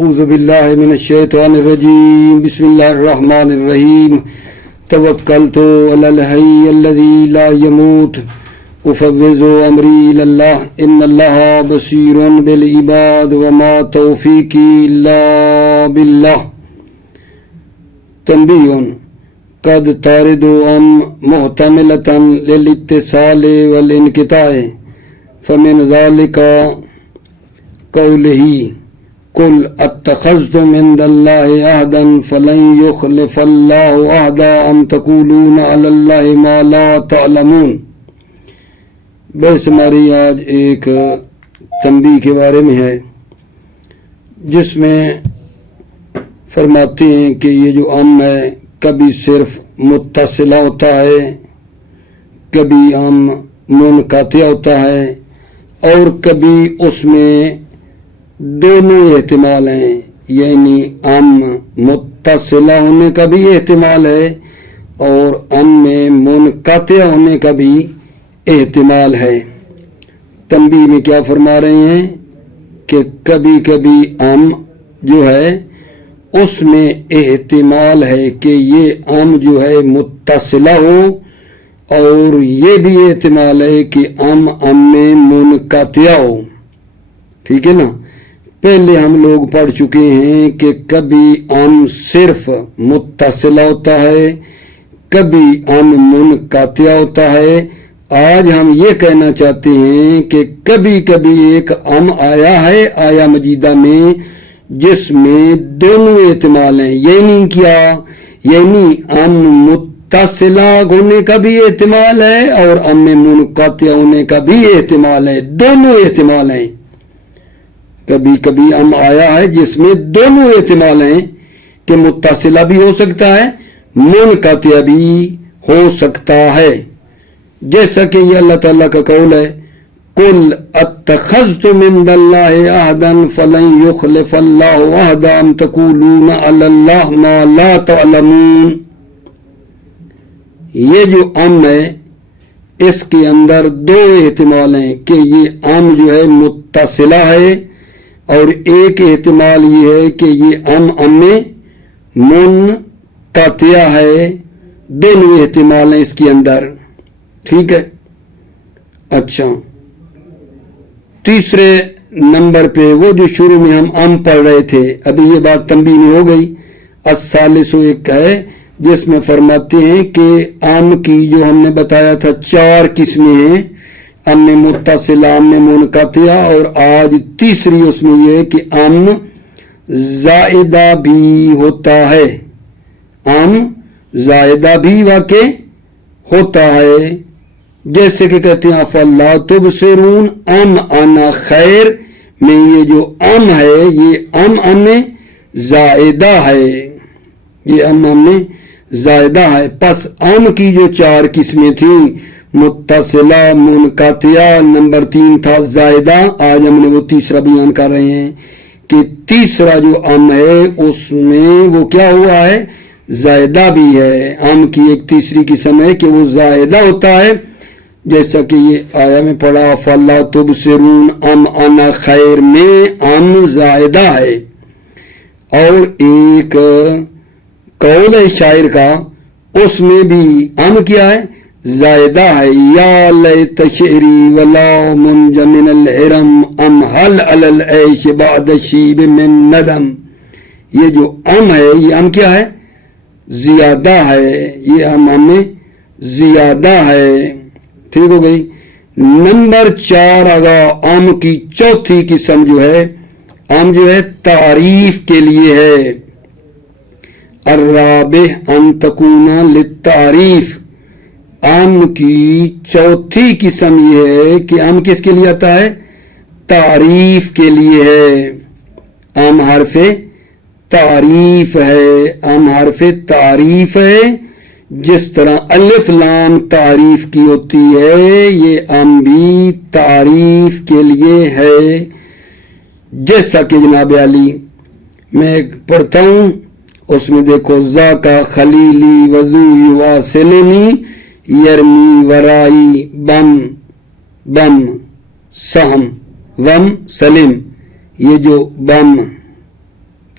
اعوذ باللہ من الشیطان الرجیم بسم اللہ الرحمن الرحیم توکلت علی الحی الذی لا یموت افوض امری الی اللہ ان اللہ بصیر بالعباد وما توفیقی الا باللہ تنبیہ قد تارد محتملۃ للاتصال والانقطاع فمن ذلك قوله قل اتخذتم عند الله عهدا فلن يخلف الله عهدا ام تقولون على الله ما لا تعلمون۔ بس ہماری آج ایک تنبیہ کے بارے میں ہے جس میں فرماتے ہیں کہ یہ جو ام ہے کبھی صرف متصلہ ہوتا ہے، کبھی ام منقطع ہوتا ہے، اور کبھی اس میں دونوں احتمال ہیں، یعنی ام متصلہ ہونے کا بھی احتمال ہے اور ام میں منقطع ہونے کا بھی احتمال ہے۔ تنبیہ میں کیا فرما رہے ہیں کہ کبھی کبھی ام جو ہے اس میں احتمال ہے کہ یہ ام جو ہے متصلہ ہو، اور یہ بھی احتمال ہے کہ ام میں منقطع ہو۔ ٹھیک ہے نا؟ پہلے ہم لوگ پڑھ چکے ہیں کہ کبھی ام صرف متصلہ ہوتا ہے، کبھی ام منقطع ہوتا ہے۔ آج ہم یہ کہنا چاہتے ہیں کہ کبھی کبھی ایک ام آیا ہے آیا مجیدہ میں جس میں دونوں احتمال ہیں، یعنی کیا؟ یعنی ام متصلہ ہونے کا بھی احتمال ہے اور ام منقطع ہونے کا بھی احتمال ہے، دونوں احتمال ہیں۔ کبھی کبھی ام آیا ہے جس میں دونوں احتمال ہیں کہ متصلہ بھی ہو سکتا ہے، منقطع بھی ہو سکتا ہے، جیسا کہ یہ اللہ تعالیٰ کا قول ہے قل اتخذتم عند اللہ عہدا فلن یخلف اللہ عہدا ام تقولون علی اللہ ما لا تعلمون۔ یہ جو ام ہے اس کے اندر دو احتمال ہیں کہ یہ ام جو ہے متصلہ ہے، اور ایک احتمال یہ ہے کہ یہ ام میں منقطع ہے، دونوں احتمال ہیں اس کے اندر۔ ٹھیک ہے؟ اچھا، تیسرے نمبر پہ وہ جو شروع میں ہم ام پڑھ رہے تھے، ابھی یہ بات تنبیہ میں ہو گئی، الثالث ایک ہے جس میں فرماتے ہیں کہ ام کی جو ہم نے بتایا تھا 4 قسمیں ہیں، ام متصلہ، ام منقطع، اور آج تیسری اس میں یہ ہے کہ ام زائدہ بھی ہوتا ہے، ام زائدہ بھی واقع ہوتا ہے، جیسے کہ کہتے ہیں افلا تبصرون ام انا خیر میں یہ جو ام ہے یہ ام میں زائدہ ہے، یہ ام میں زائدہ ہے۔ پس ام کی جو 4 قسمیں تھیں، متصلہ، منقطع، نمبر 3 تھا زائدہ، آج ہم نے وہ تیسرا بیان کر رہے ہیں کہ تیسرا جو ام ہے اس میں وہ کیا ہوا ہے؟ زائدہ بھی ہے۔ ام کی ایک تیسری قسم ہے کہ وہ زائدہ ہوتا ہے، جیسا کہ یہ آیا میں پڑھا فلا تبصرون ام انا خیر میں ام زائدہ ہے۔ اور ایک قول ہے شاعر کا، اس میں بھی ام کیا ہے؟ زائدہ ہے، یا لیت شعری ولا منج من الحرم ام حل علی العیش بعد شیب من ندم۔ یہ جو ام ہے یہ ام کیا ہے؟ زیادہ ہے، یہ ام میں زیادہ ہے۔ ٹھیک ہو گئی؟ نمبر 4 اگر ام کی چوتھی قسم جو ہے، ام جو ہے تعریف کے لیے ہے، الرابع ان تکون للتعریف۔ ام کی چوتھی قسم یہ ہے کہ ام کس کے لیے آتا ہے؟ تعریف کے لیے ہے۔ ام حرف تعریف ہے، ام حرف تعریف ہے، جس طرح الف لام تعریف کی ہوتی ہے یہ ام بھی تعریف کے لیے ہے، جیسا کہ جناب علی میں پڑھتا ہوں اس میں دیکھو ذاکا خلیلی وضو یواصلنی یرمی ورائی بم بم سہم وم سلم، یہ جو بم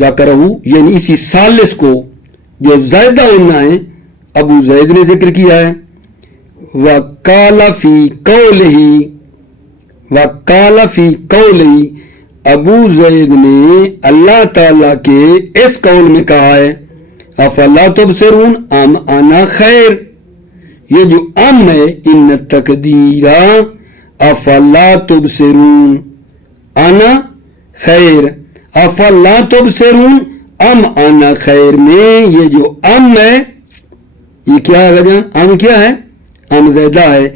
ذکرہو یعنی اسی ثالث کو جو زائدہ ہونا ہے ابو زید نے ذکر کیا ہے. وقال فی قولہی ابو زید نے اللہ تعالیٰ کے اس قول میں کہا ہے افلا تبصرون ام انا خیر. یہ جو ام ہے ان تقدیرہ افلا تبصرون انا خیر افلا تبصرون ام انا خیر میں یہ جو ام ہے یہ کیا ہے جان؟ ام کیا ہے؟ ام زیدہ ہے.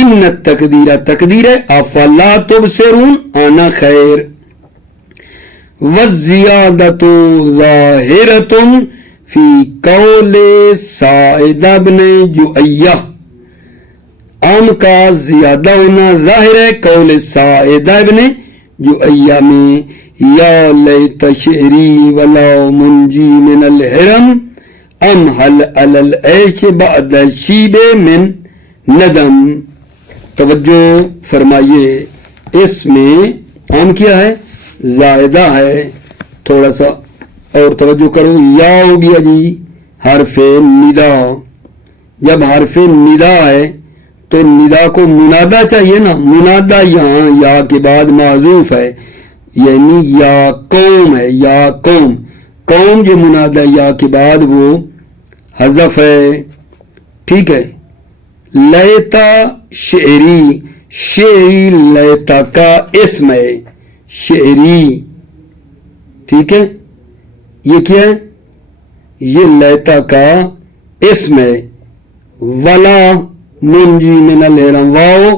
ان تقدیرہ تقدیر ہے افلا تبصرون انا خیر. والزیادۃ ظاہرۃ فی قول سعید بن جویہ. ام کا زیادہ ہونا ظاہر ہے قول سعید بن جویہ میں یا لیت شعری ولو منجی من الحرم ام حل علی العیش بعد الشیب من ندم. توجہ فرمائیے اس میں ام کیا ہے؟ زائدہ ہے. تھوڑا سا اور توجہ کرو. یا ہو گیا جی حرف ندا. جب حرف ندا ہے تو ندا کو منادا چاہیے نا. منادا یہاں یا کے بعد معذوف ہے یعنی یا قوم ہے. یا قوم قوم جو منادا یا کے بعد وہ حذف ہے. ٹھیک ہے. لیتا شعری شعری لیتا کا اسم ہے شعری. ٹھیک ہے. یہ کیا ہے؟ یہ لیتا کا اسم ہے. ولا منجی من الحرم واو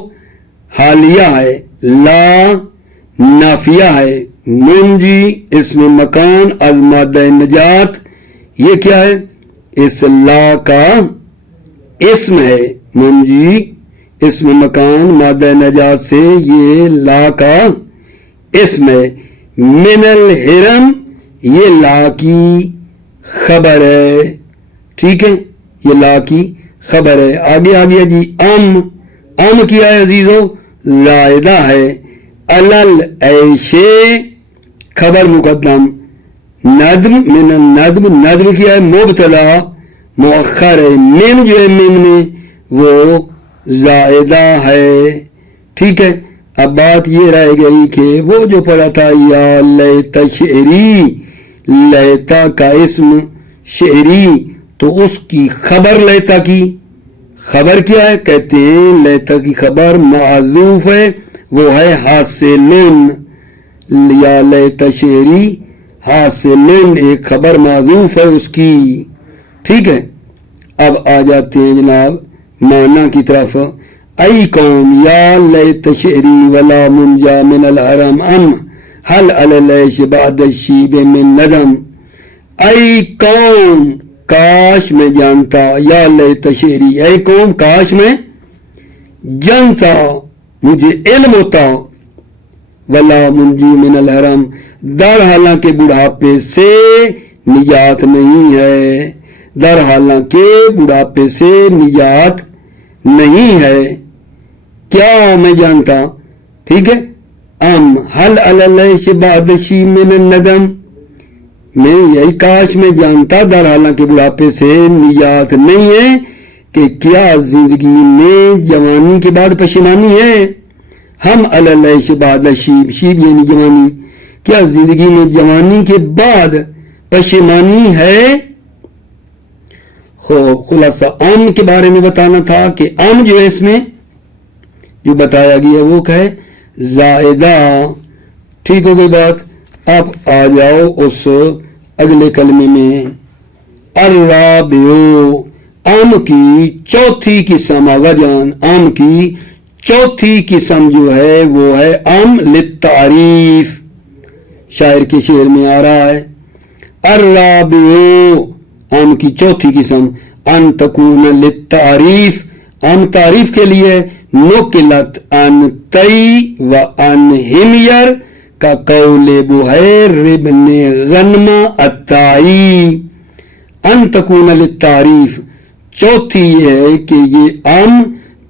حالیہ ہے لا نافیہ ہے. منجی اسم مکان از مادہ نجات. یہ کیا ہے؟ اس لا کا اسم ہے. منجی اسم مکان مادہ نجات سے یہ لا کا اسم ہے. من الحرم یہ لا کی خبر ہے. ٹھیک ہے. یہ لا کی خبر ہے. آگے آ گیا جی ام کیا ہے عزیزو؟ زائدہ ہے. علل ایشے خبر مقدم. ندم من الندم ندم کیا ہے؟ مبتدا مؤخر ہے. من جو ہے من میں وہ زائدہ ہے. ٹھیک ہے. اب بات یہ رہ گئی کہ وہ جو پڑھا تھا یا لیت شعری لیتا کا اسم شعری تو اس کی خبر لیتا کی خبر کیا ہے؟ کہتے ہیں لیتا کی خبر معذوف ہے وہ ہے حاصلن. یا لیتا شعری حاصلن ایک خبر معذوف ہے اس کی. ٹھیک ہے. اب آ جاتے ہیں جناب معنی کی طرف. ای قوم یا لیت شعری ولا منجا من الحرم ام حل علی العیش بعد الشیب من ندم. ای قوم کاش میں جانتا. یا لیت شعری اے قوم کاش میں جانتا مجھے علم ہوتا. ولا منجی من الحرم در حالانکہ بڑھاپے سے نجات نہیں ہے. در حالانکہ بڑھاپے سے نجات نہیں ہے. کیا میں جانتا. ٹھیک ہے. ام حل علی العیش بعد الشیب من الندم میں یہی کاش میں جانتا در حالانکہ بڑھاپے سے نجات نہیں ہے کہ کیا زندگی میں جوانی کے بعد پشیمانی ہے. ہم علی العیش بعد الشیب شیب یعنی جوانی. کیا زندگی میں جوانی کے بعد پشیمانی ہے؟ خلاصہ ام کے بارے میں بتانا تھا کہ ام جو ہے اس میں جو بتایا گیا وہ کیا ہے؟ زائدہ. ٹھیک ہو گئی بات. اب آ جاؤ اس اگلے کلمے میں. الرابع ام کی چوتھی قسم. آغا جان ام کی چوتھی قسم جو ہے وہ ہے ام للتعریف. شاعر کے شعر میں آ رہا ہے الرابع ام کی چوتھی قسم ان تکون للتعریف ام تعریف کے لیے نقلت ان تی و ان ہمیر کا قول بحیر ابن غنمہ التائی. ان تکون للتعریف چوتھی یہ ہے کہ یہ ام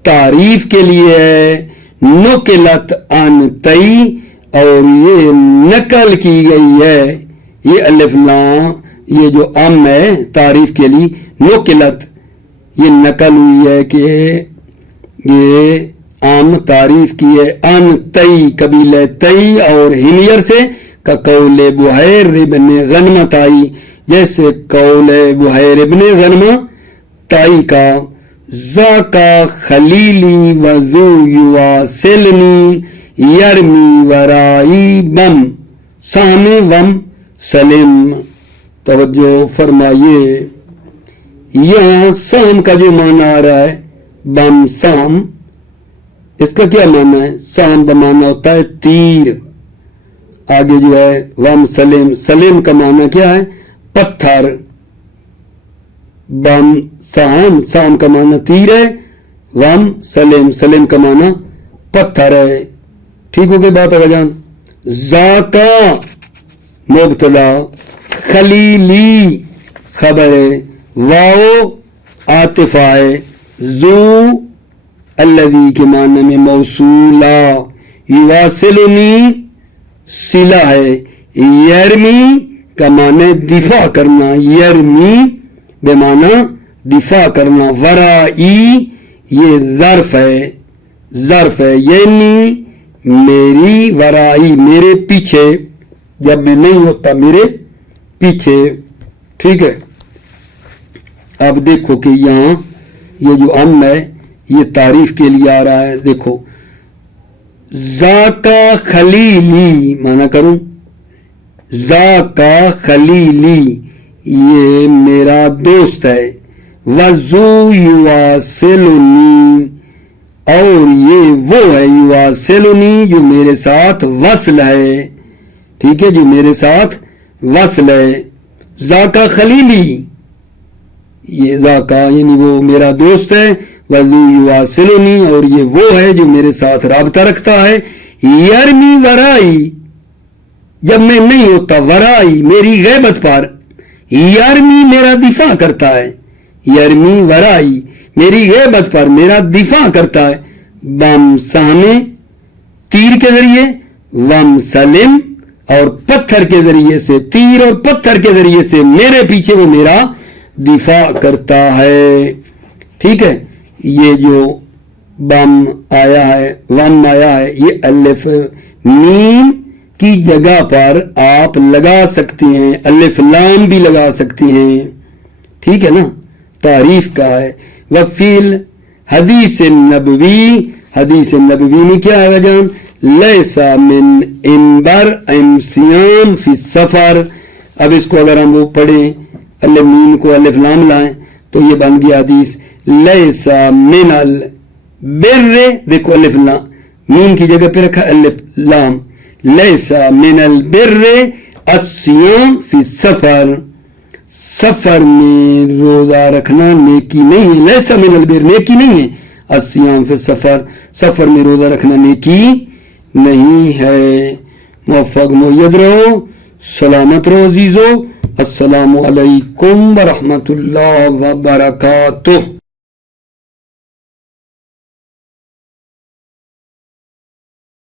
تعریف کے لیے ہے. نقلت ان تی اور یہ نقل کی گئی ہے یہ الف لام یہ جو ام ہے تعریف کے لیے نقلت یہ نقل ہوئی ہے کہ یہ ام تعریف کی ہے ان تئی قبیلہ تئی اور ہمیر سے کا قول بحیر ابن غنمہ تائی جیسے قول بحیر ابن غنمہ تائی کا ذاکا خلیلی وذو یواصلنی یرمی ورائی بم سام وم سلم. توجہ فرمائیے یہاں سام کا جو معنی آ رہا ہے بم سام اس کا کیا معنی ہے؟ سام کا معنی ہوتا ہے تیر. آگے جو ہے وم سلم سلم کا معنی کیا ہے؟ پتھر. بم سام کا معنی تیر ہے وم سلم کا معنی پتھر ہے. ٹھیک ہو گئی بات آگے جان. ذاکا مبتدا خلیلی خبر ہے واو عاطفہ ہے ذو الذی کے معنی میں موصولا یواصلنی صلہ ہے یرمی کا معنی دفاع کرنا یرمی بے معنی دفاع کرنا ورائی یہ ظرف ہے یعنی میری ورائی میرے پیچھے جب میں نہیں ہوتا میرے پیچھے. ٹھیک ہے. اب دیکھو کہ یہاں یہ جو ام ہے یہ تعریف کے لیے آ رہا ہے. دیکھو ذاکا خلیلی مانا کروں ذاکا خلیلی یہ میرا دوست ہے وذو یواصلنی اور یہ وہ ہے یواصلنی جو میرے ساتھ وصل ہے. ٹھیک ہے جو میرے ساتھ وصل ہے. ذاکا خلیلی یہ ذاکا یعنی وہ میرا دوست ہے وذو یواصلنی اور یہ وہ ہے جو میرے ساتھ رابطہ رکھتا ہے. یرمی ورائی جب میں نہیں ہوتا ورائی میری غیبت پر یرمی میرا دفاع کرتا ہے یرمی ورائی میری غیبت پر میرا دفاع کرتا ہے. بم سہنے تیر کے ذریعے وم سلم اور پتھر کے ذریعے سے تیر اور پتھر کے ذریعے سے میرے پیچھے وہ میرا دفاع کرتا ہے. ٹھیک ہے. یہ جو بم آیا ہے وم آیا ہے یہ الف میم کی جگہ پر آپ لگا سکتے ہیں الف لام بھی لگا سکتے ہیں. ٹھیک ہے نا. تعریف کا ہے. وفیل حدیث نبوی میں کیا آگا جان لیسا من امبر امسیان فی سفر. اب اس کو اگر ہم وہ پڑھیں الف میم کو الف لام لائیں تو یہ بن گیا حدیث لیسا من البر. دیکھو الف لام میم کی جگہ پہ رکھا الف لام لیسا من البر الصیام فی سفر. سفر میں روزہ رکھنا نیکی نہیں ہے. لیسا من البر نیکی نہیں ہے. الصیام فی سفر سفر میں روزہ رکھنا نیکی نہیں ہے. موفق مؤید رہو سلامت رہو عزیزو. السلام علیکم ورحمۃ اللہ وبرکاتہ.